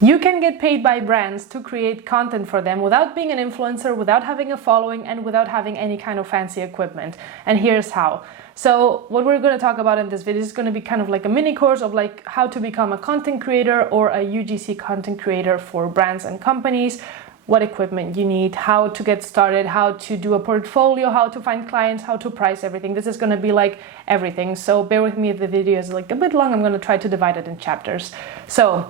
You can get paid by brands to create content for them without being an influencer, without having a following, and without having any kind of fancy equipment. And here's how. So what we're going to talk about in this video is going to be kind of like a mini course of like how to become a content creator or a UGC content creator for brands and companies, what equipment you need, how to get started, how to do a portfolio, how to find clients, how to price everything. This is going to be like everything. So bear with me if the video is like a bit long. I'm going to try to divide it in chapters. So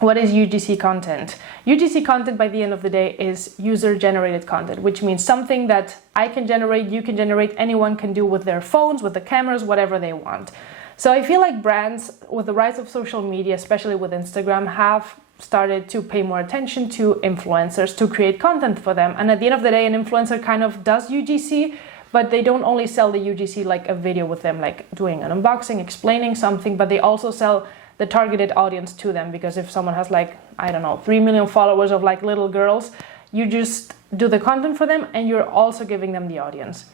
what is UGC content? UGC content by the end of the day is user-generated content, which means something that I can generate, you can generate, anyone can do with their phones, with the cameras, whatever they want. So I feel like brands, with the rise of social media, especially with Instagram, have started to pay more attention to influencers to create content for them. And at the end of the day, an influencer kind of does UGC, but they don't only sell the UGC like a video with them, like doing an unboxing, explaining something, but they also sell the targeted audience to them, because if someone has like, I don't know, 3 million followers of like little girls, you just do the content for them and you're also giving them the audience.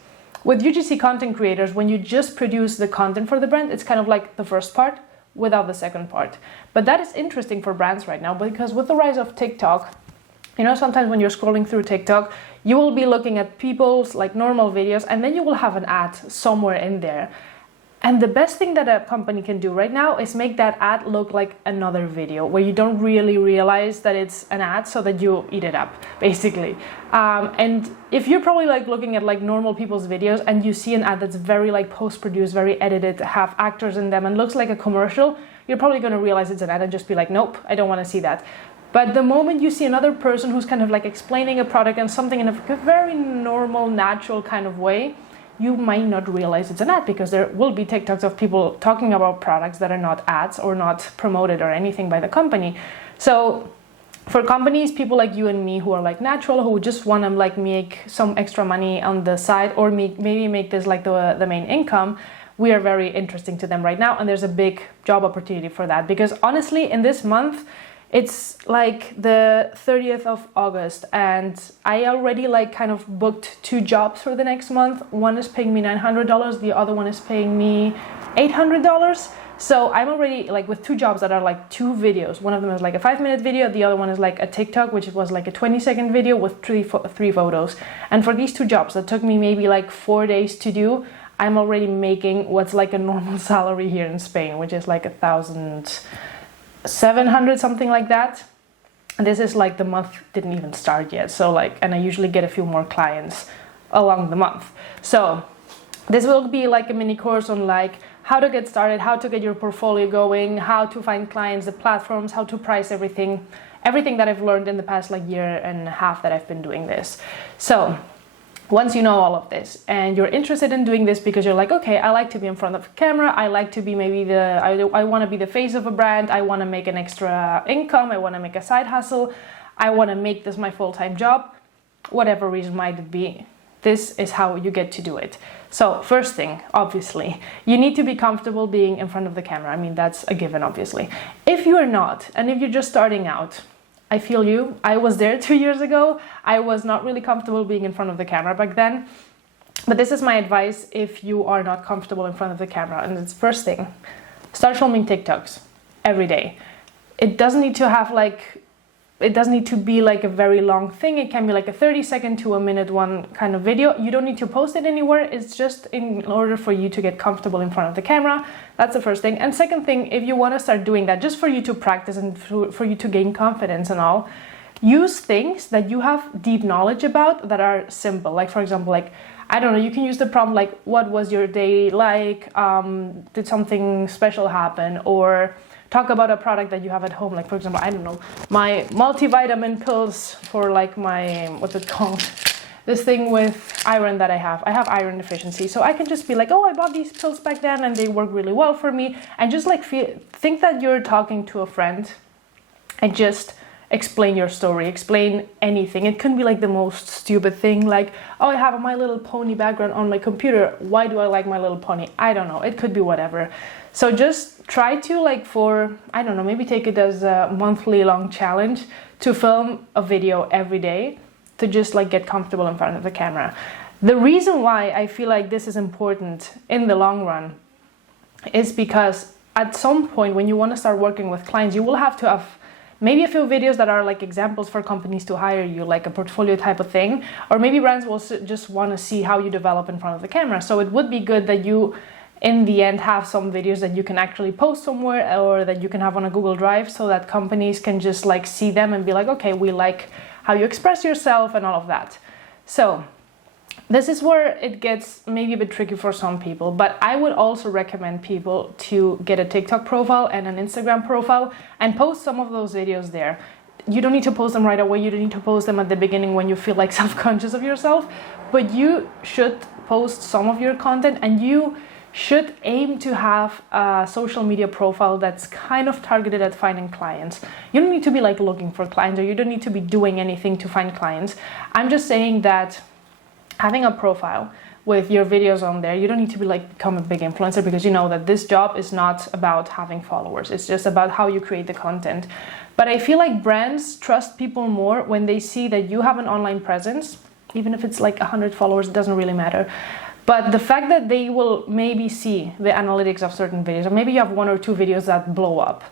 With UGC content creators, when you just produce the content for the brand, it's kind of like the first part without the second part. But that is interesting for brands right now, because with the rise of TikTok, you know, sometimes when you're scrolling through TikTok, you will be looking at people's like normal videos and then you will have an ad somewhere in there. And the best thing that a company can do right now is make that ad look like another video where you don't really realize that it's an ad, so that you eat it up, basically. And if you're probably like looking at like normal people's videos and you see an ad that's very like post-produced, very edited, have actors in them and looks like a commercial, you're probably going to realize it's an ad and just be like, nope, I don't want to see that. But the moment you see another person who's kind of like explaining a product and something in a very normal, natural kind of way, you might not realize it's an ad, because there will be TikToks of people talking about products that are not ads or not promoted or anything by the company. So for companies, people like you and me who are like natural, who just want to like make some extra money on the side, or maybe make this like the main income, we are very interesting to them right now. And there's a big job opportunity for that, because honestly, in this month, it's like the 30th of August and I already like kind of booked 2 jobs for the next month. One is paying me $900, the other one is paying me $800. So I'm already like with 2 jobs that are like 2 videos. One of them is like a 5-minute video, the other one is like a TikTok, which was like a 20-second video with 3 photos. And for these 2 jobs that took me maybe like 4 days to do, I'm already making what's like a normal salary here in Spain, which is like 1,700, something like that. And this is like the month didn't even start yet. So like, and I usually get a few more clients along the month. So this will be like a mini course on like how to get started, how to get your portfolio going, how to find clients, the platforms, how to price everything that I've learned in the past like year and a half that I've been doing this. So once you know all of this and you're interested in doing this because you're like, okay, I like to be in front of the camera, I like to be maybe I want to be the face of a brand, I want to make an extra income, I want to make a side hustle, I want to make this my full-time job, whatever reason might it be, this is how you get to do it. So first thing, obviously, you need to be comfortable being in front of the camera. I mean, that's a given, obviously. If you're not, and if you're just starting out, I feel you. I was there 2 years ago. I was not really comfortable being in front of the camera back then. But this is my advice if you are not comfortable in front of the camera. And it's first thing, start filming TikToks every day. It doesn't need to have it doesn't need to be like a very long thing. It can be like a 30-second to a minute one kind of video. You don't need to post it anywhere. It's just in order for you to get comfortable in front of the camera. That's the first thing. And second thing, if you want to start doing that, just for you to practice and for you to gain confidence and all, use things that you have deep knowledge about that are simple. Like, for example, like, I don't know, you can use the prompt like, what was your day like? Did something special happen? Or talk about a product that you have at home. Like, for example, I don't know, my multivitamin pills for like my, what's it called? This thing with iron that I have. I have iron deficiency. So I can just be like, oh, I bought these pills back then and they work really well for me. And just like think that you're talking to a friend and just explain your story, explain anything. It can be like the most stupid thing, like, oh, I have a My Little Pony background on my computer. Why do I like My Little Pony? I don't know. It could be whatever. So just try to like I don't know, maybe take it as a monthly long challenge to film a video every day to just like get comfortable in front of the camera. The reason why I feel like this is important in the long run is because at some point when you want to start working with clients, you will have to have maybe a few videos that are like examples for companies to hire you, like a portfolio type of thing, or maybe brands will just want to see how you develop in front of the camera. So it would be good that you in the end have some videos that you can actually post somewhere, or that you can have on a Google Drive, so that companies can just like see them and be like, okay, we like how you express yourself and all of that. So this is where it gets maybe a bit tricky for some people, but I would also recommend people to get a TikTok profile and an Instagram profile and post some of those videos there. You don't need to post them right away. You don't need to post them at the beginning when you feel like self-conscious of yourself, but you should post some of your content, and you should aim to have a social media profile that's kind of targeted at finding clients. You don't need to be like looking for clients, or you don't need to be doing anything to find clients. I'm just saying that having a profile with your videos on there, you don't need to be like become a big influencer, because you know that this job is not about having followers. It's just about how you create the content. But I feel like brands trust people more when they see that you have an online presence, even if it's like 100 followers, it doesn't really matter. But the fact that they will maybe see the analytics of certain videos, or maybe you have 1 or 2 videos that blow up,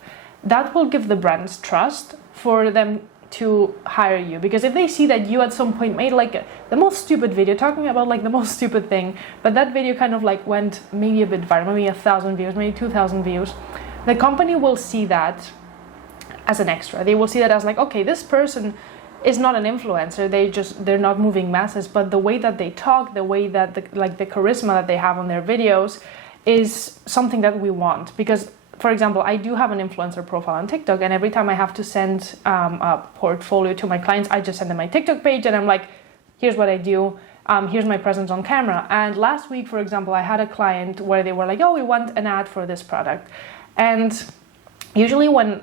that will give the brands trust for them to hire you. Because if they see that you at some point made like the most stupid video, talking about like the most stupid thing, but that video kind of like went maybe a bit viral, maybe 1,000 views, maybe 2,000 views, the company will see that as an extra. They will see that as like, okay, this person is not an influencer, they're not moving masses, but the way that they talk, the way that the charisma that they have on their videos is something that we want. Because, for example, I do have an influencer profile on TikTok, and every time I have to send a portfolio to my clients, I just send them my TikTok page, and I'm like, here's what I do, here's my presence on camera. And last week, for example, I had a client where they were like, oh, we want an ad for this product. And usually when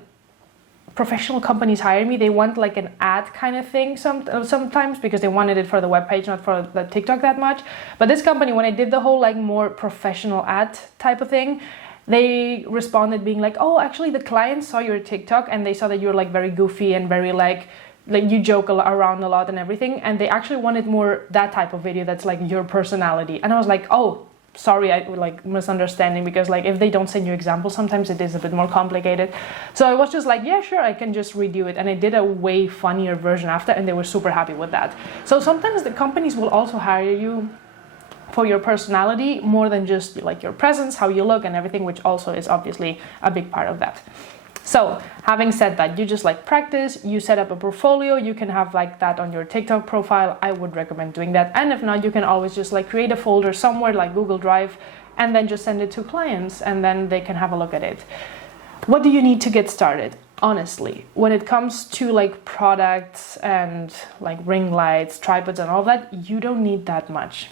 professional companies hire me, they want like an ad kind of thing sometimes, because they wanted it for the webpage, not for the TikTok that much. But this company, when I did the whole like more professional ad type of thing, they responded being like, oh, actually the clients saw your TikTok and they saw that you're like very goofy and very like you joke around a lot and everything, and they actually wanted more that type of video that's like your personality. And I was like, oh, sorry, I like misunderstanding, because like if they don't send you examples, sometimes it is a bit more complicated. So I was just like, yeah, sure, I can just redo it. And I did a way funnier version after, and they were super happy with that. So sometimes the companies will also hire you for your personality more than just like your presence, how you look and everything, which also is obviously a big part of that. So having said that, you just like practice, you set up a portfolio, you can have like that on your TikTok profile. I would recommend doing that. And if not, you can always just like create a folder somewhere like Google Drive, and then just send it to clients, and then they can have a look at it. What do you need to get started? Honestly, when it comes to like products and like ring lights, tripods and all that, you don't need that much.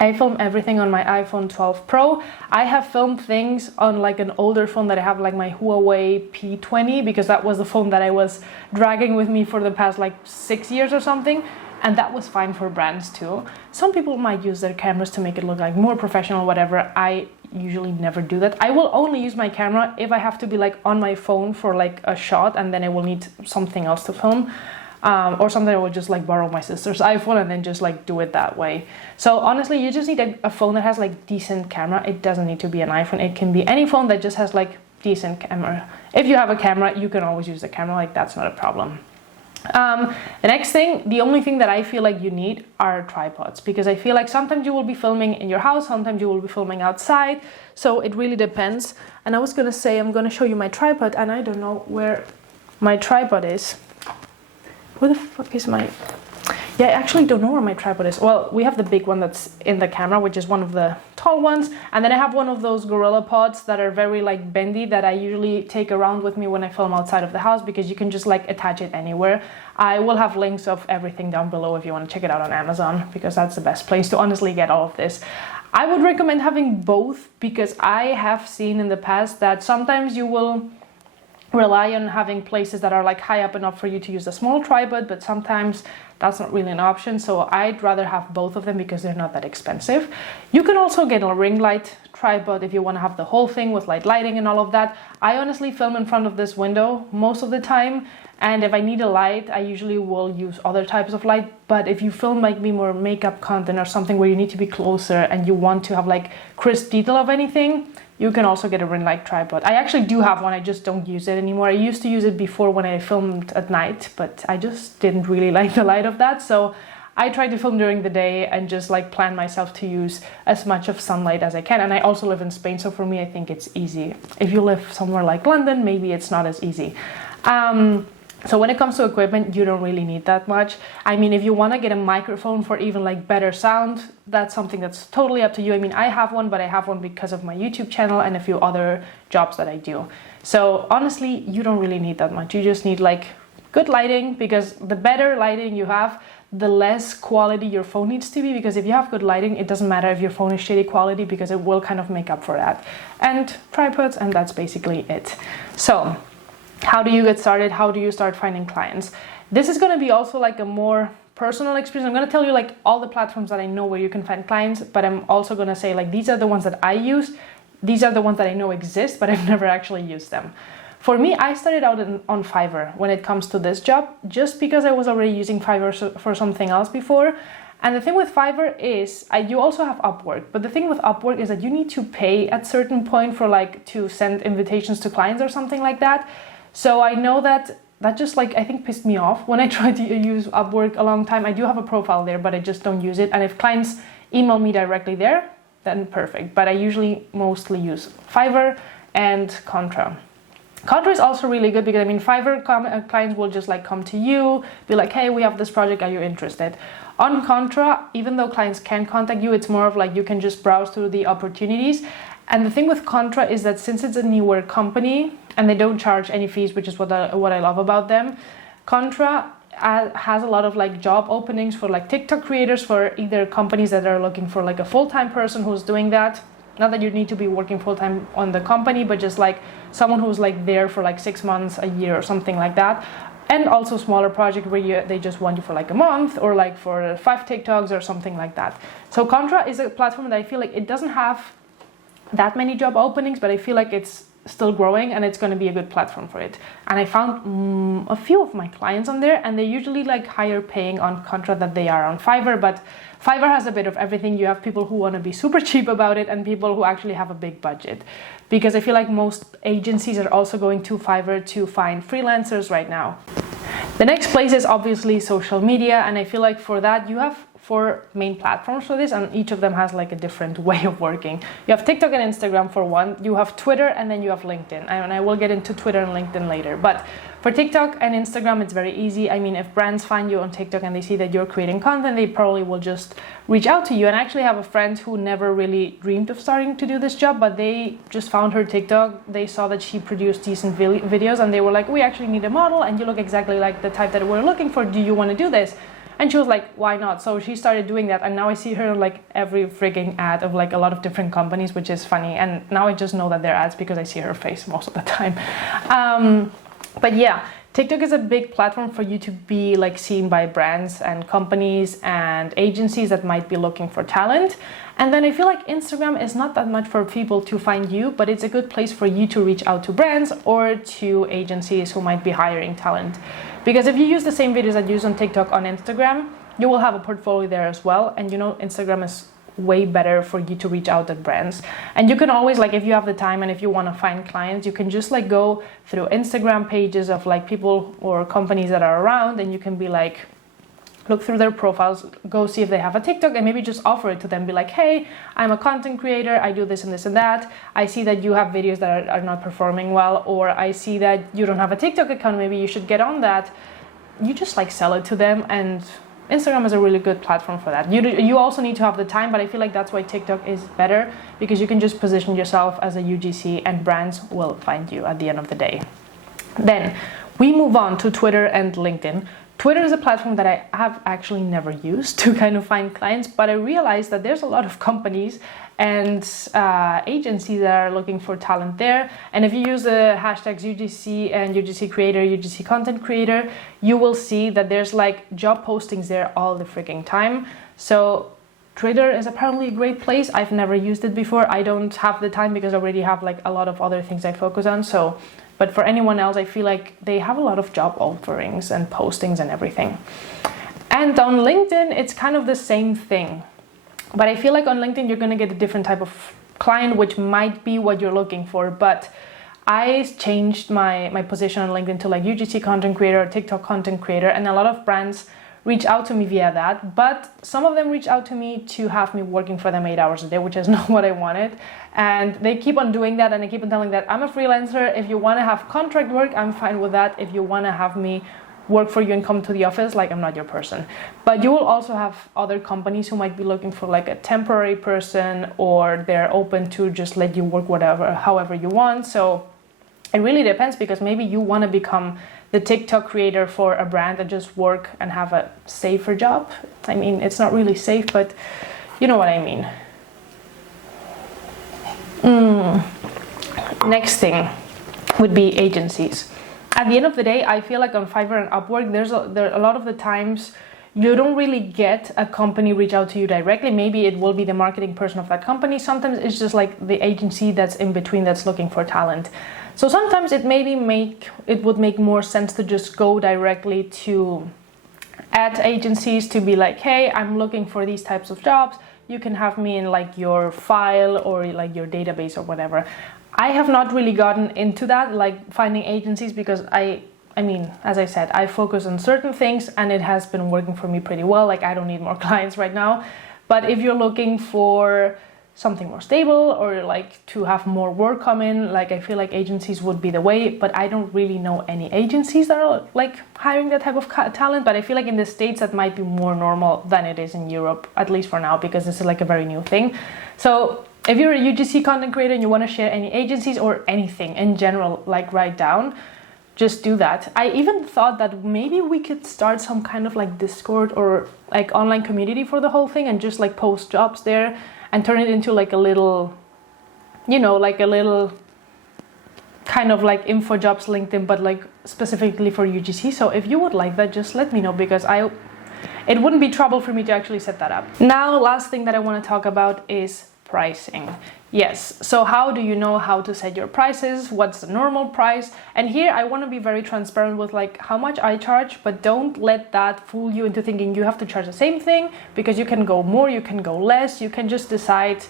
I film everything on my iPhone 12 Pro. I have filmed things on like an older phone that I have, like my Huawei P20, because that was the phone that I was dragging with me for the past like 6 years or something. And that was fine for brands too. Some people might use their cameras to make it look like more professional, whatever. I usually never do that. I will only use my camera if I have to be like on my phone for like a shot, and then I will need something else to film. Or something I would just like borrow my sister's iPhone and then just like do it that way. So honestly, you just need a phone that has like decent camera. It doesn't need to be an iPhone. It can be any phone that just has like decent camera. If you have a camera, you can always use the camera, like that's not a problem. The next thing, the only thing that I feel like you need are tripods, because I feel like sometimes you will be filming in your house, sometimes you will be filming outside. So it really depends. And I was gonna say, I'm gonna show you my tripod, and I don't know where my tripod is. Where the fuck is my... Yeah, I actually don't know where my tripod is. Well, we have the big one that's in the camera, which is one of the tall ones. And then I have one of those gorilla pods that are very like bendy, that I usually take around with me when I film outside of the house, because you can just like attach it anywhere. I will have links of everything down below if you want to check it out on Amazon, because that's the best place to honestly get all of this. I would recommend having both, because I have seen in the past that sometimes you will rely on having places that are like high up enough for you to use a small tripod, but sometimes that's not really an option. So I'd rather have both of them because they're not that expensive. You can also get a ring light tripod if you want to have the whole thing with lighting and all of that. I honestly film in front of this window most of the time, and if I need a light, I usually will use other types of light. But if you film like more makeup content or something where you need to be closer and you want to have like crisp detail of anything, you can also get a ring light tripod. I actually do have one, I just don't use it anymore. I used to use it before when I filmed at night, but I just didn't really like the light of that. So I try to film during the day and just like plan myself to use as much of sunlight as I can. And I also live in Spain, so for me, I think it's easy. If you live somewhere like London, maybe it's not as easy. So when it comes to equipment, you don't really need that much. I mean, if you want to get a microphone for even like better sound, that's something that's totally up to you. I mean, I have one, but I have one because of my YouTube channel and a few other jobs that I do. So honestly, you don't really need that much. You just need like good lighting, because the better lighting you have, the less quality your phone needs to be, because if you have good lighting, it doesn't matter if your phone is shitty quality, because it will kind of make up for that. And tripods, and that's basically it. So how do you get started? How do you start finding clients? This is going to be also like a more personal experience. I'm going to tell you like all the platforms that I know where you can find clients, but I'm also going to say like these are the ones that I use. These are the ones that I know exist, but I've never actually used them. For me, I started out on Fiverr when it comes to this job, just because I was already using Fiverr for something else before. And the thing with Fiverr is, you also have Upwork, but the thing with Upwork is that you need to pay at certain point for like to send invitations to clients or something like that. So I know that just like, I think pissed me off when I tried to use Upwork a long time. I do have a profile there, but I just don't use it. And if clients email me directly there, then perfect. But I usually mostly use Fiverr and Contra. Contra is also really good because I mean, Fiverr clients will just like come to you, be like, hey, we have this project, are you interested? On Contra, even though clients can contact you, it's more of like you can just browse through the opportunities. And the thing with Contra is that since it's a newer company and they don't charge any fees, which is what I love about them, Contra has a lot of like job openings for like TikTok creators, for either companies that are looking for like a full-time person who's doing that. Not that you need to be working full-time on the company, but just like someone who's like there for like 6 months, a year or something like that. And also smaller project where they just want you for like a month or like for 5 TikToks or something like that. So Contra is a platform that I feel like it doesn't have that many job openings, but I feel like it's still growing and it's going to be a good platform for it. And I found a few of my clients on there, and they usually like higher paying on Contra than they are on Fiverr, but Fiverr has a bit of everything. You have people who want to be super cheap about it and people who actually have a big budget, because I feel like most agencies are also going to Fiverr to find freelancers right now. The next place is obviously social media, and I feel like for that you have 4 main platforms for this, and each of them has like a different way of working. You have TikTok and Instagram for one, you have Twitter, and then you have LinkedIn. And I will get into Twitter and LinkedIn later. But for TikTok and Instagram, it's very easy. I mean, if brands find you on TikTok and they see that you're creating content, they probably will just reach out to you. And I actually have a friend who never really dreamed of starting to do this job, but they just found her TikTok. They saw that she produced decent videos, and they were like, we actually need a model, and you look exactly like the type that we're looking for. Do you want to do this? And she was like, why not? So she started doing that, and now I see her on like every freaking ad of like a lot of different companies, which is funny. And now I just know that they're ads because I see her face most of the time. But yeah, TikTok is a big platform for you to be like seen by brands and companies and agencies that might be looking for talent. And then I feel like Instagram is not that much for people to find you, but it's a good place for you to reach out to brands or to agencies who might be hiring talent. Because if you use the same videos that you use on TikTok on Instagram, you will have a portfolio there as well. And you know, Instagram is way better for you to reach out to brands. And you can always, like, if you have the time and if you want to find clients, you can just like go through Instagram pages of like people or companies that are around, and you can be like, look through their profiles, go see if they have a TikTok, and maybe just offer it to them. Be like, hey, I'm a content creator, I do this and this and that. I see that you have videos that are not performing well, or I see that you don't have a TikTok account, maybe you should get on that. You just like sell it to them, and Instagram is a really good platform for that. You also need to have the time, but I feel like that's why TikTok is better, because you can just position yourself as a UGC and brands will find you at the end of the day. Then we move on to Twitter and LinkedIn. Twitter is a platform that I have actually never used to kind of find clients, but I realized that there's a lot of companies and agencies that are looking for talent there. And if you use the hashtags UGC and UGC Creator, UGC Content Creator, you will see that there's like job postings there all the freaking time. So Twitter is apparently a great place. I've never used it before. I don't have the time because I already have like a lot of other things I focus on. But for anyone else, I feel like they have a lot of job offerings and postings and everything. And on LinkedIn, it's kind of the same thing. But I feel like on LinkedIn, you're going to get a different type of client, which might be what you're looking for. But I changed my position on LinkedIn to like UGC Content Creator, TikTok Content Creator, and a lot of brands reach out to me via that. But some of them reach out to me to have me working for them 8 hours a day, which is not what I wanted. And they keep on doing that, and I keep on telling that I'm a freelancer. If you want to have contract work, I'm fine with that. If you want to have me work for you and come to the office, like, I'm not your person. But you will also have other companies who might be looking for like a temporary person, or they're open to just let you work however you want. So it really depends, because maybe you want to become the TikTok creator for a brand and just work and have a safer job. I mean, it's not really safe, but you know what I mean. Next thing would be agencies. At the end of the day, I feel like on Fiverr and Upwork, there a lot of the times you don't really get a company reach out to you directly. Maybe it will be the marketing person of that company. Sometimes it's just like the agency that's in between that's looking for talent. So sometimes it would make more sense to just go directly to ad agencies to be like, hey, I'm looking for these types of jobs. You can have me in like your file or like your database or whatever. I have not really gotten into that, like finding agencies, because I mean, as I said, I focus on certain things and it has been working for me pretty well. Like, I don't need more clients right now. But if you're looking for something more stable, or like to have more work come in, like, I feel like agencies would be the way. But I don't really know any agencies that are like hiring that type of talent. But I feel like in the States that might be more normal than it is in Europe, at least for now, because this is like a very new thing. So if you're a UGC content creator and you want to share any agencies or anything in general, like, write down, just do that. I even thought that maybe we could start some kind of like Discord or like online community for the whole thing, and just like post jobs there and turn it into like a little, you know, like a little kind of like info jobs LinkedIn, but like specifically for UGC. So if you would like that, just let me know, because it wouldn't be trouble for me to actually set that up. Now, last thing that I want to talk about is pricing. Yes, so how do you know how to set your prices? What's the normal price? And here I want to be very transparent with like how much I charge, but don't let that fool you into thinking you have to charge the same thing, because you can go more, you can go less, you can just decide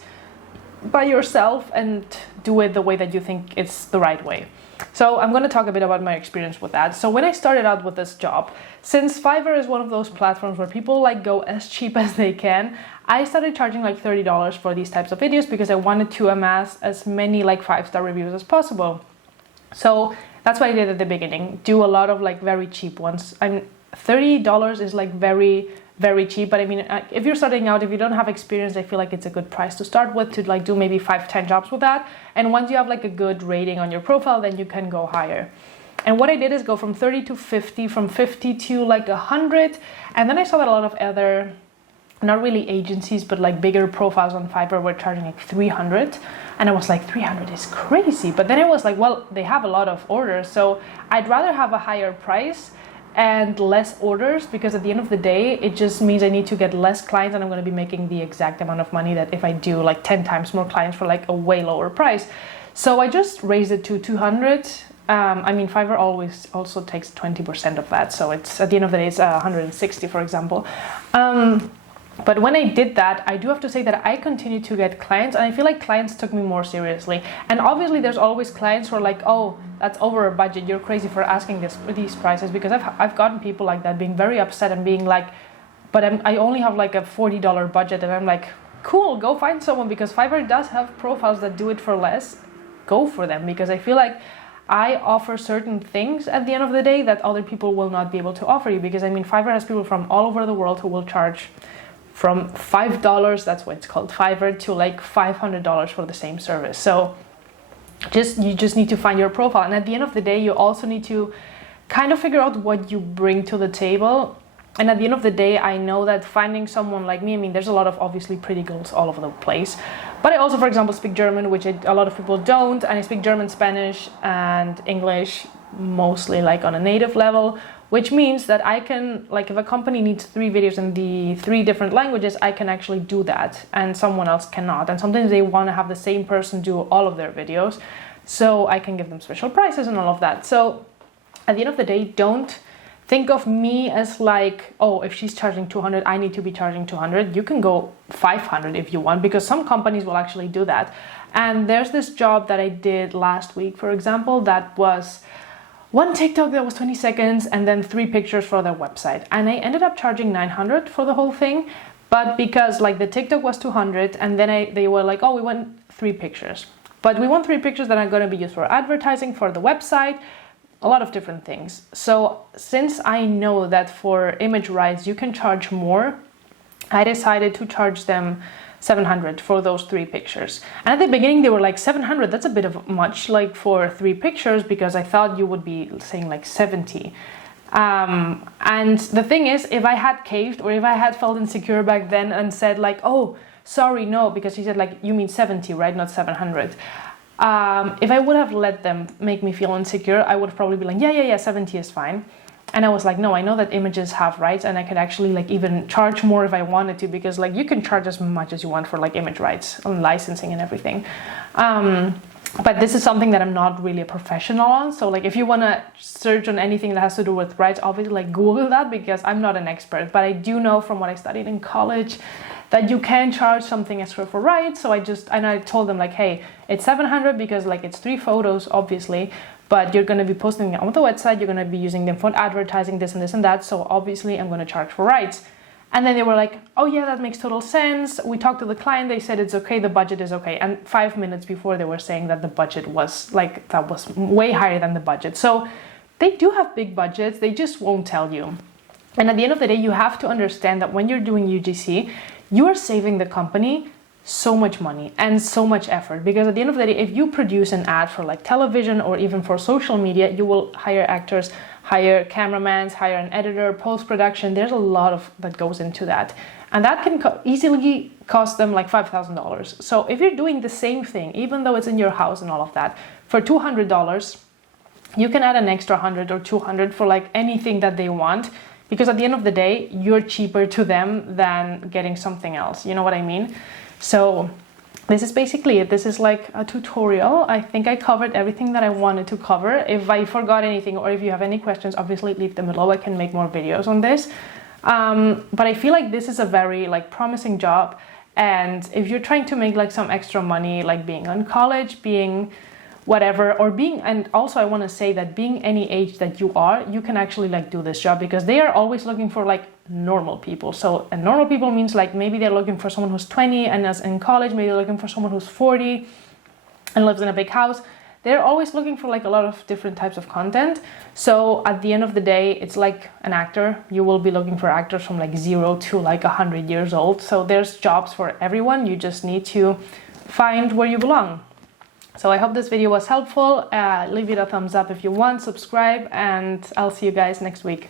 by yourself and do it the way that you think it's the right way. So I'm going to talk a bit about my experience with that. So when I started out with this job, since Fiverr is one of those platforms where people like go as cheap as they can, I started charging like $30 for these types of videos, because I wanted to amass as many like 5-star reviews as possible. So that's what I did at the beginning. Do a lot of like very cheap ones. $30 is like very, very cheap. But I mean, if you're starting out, if you don't have experience, I feel like it's a good price to start with, to like do maybe 5-10 jobs with that. And once you have like a good rating on your profile, then you can go higher. And what I did is go from 30 to 50, from 50 to like 100. And then I saw that a lot of other, not really agencies, but like bigger profiles on Fiverr were charging like 300. And I was like, 300 is crazy. But then it was like, well, they have a lot of orders, so I'd rather have a higher price and less orders, because at the end of the day, it just means I need to get less clients, and I'm going to be making the exact amount of money that if I do like 10 times more clients for like a way lower price. So I just raised it to 200. I mean, Fiverr always also takes 20% of that. So it's, at the end of the day, it's 160, for example. But when I did that, I do have to say that I continued to get clients, and I feel like clients took me more seriously. And obviously there's always clients who are like, oh, that's over a budget, you're crazy for asking these prices, because I've gotten people like that being very upset and being like, but I only have like a $40 budget. And I'm like, cool, go find someone, because Fiverr does have profiles that do it for less. Go for them, because I feel like I offer certain things at the end of the day that other people will not be able to offer you, because I mean, Fiverr has people from all over the world who will charge from $5, that's why it's called Fiverr, to like $500 for the same service. So you just need to find your profile. And at the end of the day, you also need to kind of figure out what you bring to the table. And at the end of the day, I know that finding someone like me, I mean, there's a lot of obviously pretty girls all over the place. But I also, for example, speak German, which a lot of people don't. And I speak German, Spanish, and English, mostly like on a native level, which means that I can, like, if a company needs 3 videos in the 3 different languages, I can actually do that, and someone else cannot. And sometimes they want to have the same person do all of their videos, so I can give them special prices and all of that. So at the end of the day, don't think of me as like, oh, if she's charging 200, I need to be charging 200. You can go 500 if you want, because some companies will actually do that. And there's this job that I did last week, for example, that was one TikTok that was 20 seconds and then 3 pictures for their website. And I ended up charging 900 for the whole thing. But because like the TikTok was 200 and then they were like, oh, we want 3 pictures. But we want 3 pictures that are going to be used for advertising, for the website, a lot of different things. So since I know that for image rights you can charge more, I decided to charge them 700 for those 3 pictures. And at the beginning they were like 700, that's a bit of much like for 3 pictures, because I thought you would be saying like 70. And the thing is, if I had caved or if I had felt insecure back then and said like, oh, sorry, no, because she said like, you mean 70, right? Not 700. If I would have let them make me feel insecure, I would have probably be like, yeah, 70 is fine. And I was like, no, I know that images have rights and I could actually like even charge more if I wanted to, because like you can charge as much as you want for like image rights and licensing and everything. But this is something that I'm not really a professional on. So like if you want to search on anything that has to do with rights, obviously like Google that, because I'm not an expert. But I do know from what I studied in college that you can charge something extra for rights. So I told them like, hey, it's 700 because like it's 3 photos, obviously, but you're going to be posting it on the website. You're going to be using them for advertising, this and this and that. So obviously I'm going to charge for rights. And then they were like, oh yeah, that makes total sense. We talked to the client, they said it's okay, the budget is okay. And 5 minutes before they were saying that the budget was like, that was way higher than the budget. So they do have big budgets, they just won't tell you. And at the end of the day, you have to understand that when you're doing UGC, you are saving the company so much money and so much effort, because at the end of the day, if you produce an ad for like television or even for social media, you will hire actors, hire cameramans, hire an editor, post-production. There's a lot of that goes into that, and that can easily cost them like $5,000. So if you're doing the same thing, even though it's in your house and all of that, for $200, you can add an extra 100 or 200 for like anything that they want, because at the end of the day, you're cheaper to them than getting something else. You know what I mean? So this is basically it. This is like a tutorial. I think I covered everything that I wanted to cover. If I forgot anything or if you have any questions, obviously leave them below. I can make more videos on this. But I feel like this is a very like promising job. And if you're trying to make like some extra money, like being on college, being whatever, or being, and also I want to say that being any age that you are, you can actually like do this job, because they are always looking for like normal people. So and normal people means like maybe they're looking for someone who's 20 and as in college, maybe they're looking for someone who's 40 and lives in a big house. They're always looking for like a lot of different types of content. So at the end of the day, it's like an actor. You will be looking for actors from like 0 to like 100 years old. So there's jobs for everyone. You just need to find where you belong. So I hope this video was helpful. Leave it a thumbs up if you want, subscribe, and I'll see you guys next week.